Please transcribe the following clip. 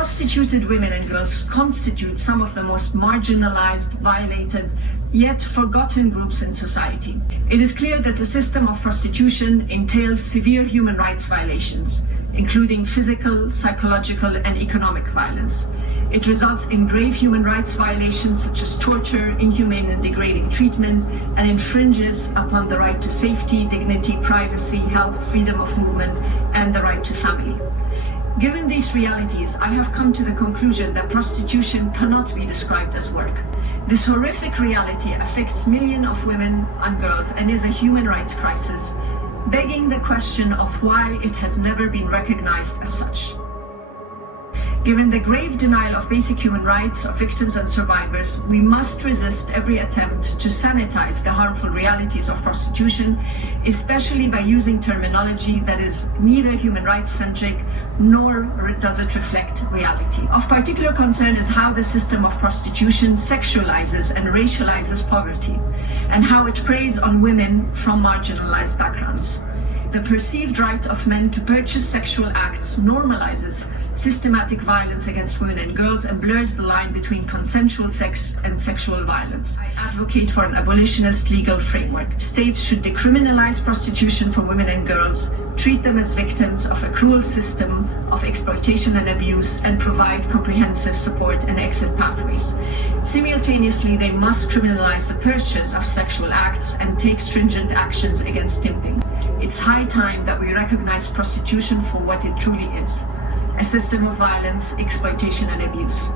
Prostituted women and girls constitute some of the most marginalized, violated, yet forgotten groups in society. It is clear that the system of prostitution entails severe human rights violations, including physical, psychological, and economic violence. It results in grave human rights violations such as torture, inhumane and degrading treatment, and infringes upon the right to safety, dignity, privacy, health, freedom of movement, and the right to family. Given these realities, I have come to the conclusion that prostitution cannot be described as work. This horrific reality affects millions of women and girls and is a human rights crisis, begging the question of why it has never been recognized as such. Given the grave denial of basic human rights of victims and survivors, we must resist every attempt to sanitize the harmful realities of prostitution, especially by using terminology that is neither human rights centric nor does it reflect reality. Of particular concern is how the system of prostitution sexualizes and racializes poverty, and how it preys on women from marginalized backgrounds. The perceived right of men to purchase sexual acts normalizes systematic violence against women and girls and blurs the line between consensual sex and sexual violence. I advocate for an abolitionist legal framework. States should decriminalize prostitution for women and girls, treat them as victims of a cruel system of exploitation and abuse, and provide comprehensive support and exit pathways. Simultaneously, they must criminalize the purchase of sexual acts and take stringent actions against pimping. It's high time that we recognize prostitution for what it truly is: a system of violence, exploitation, and abuse.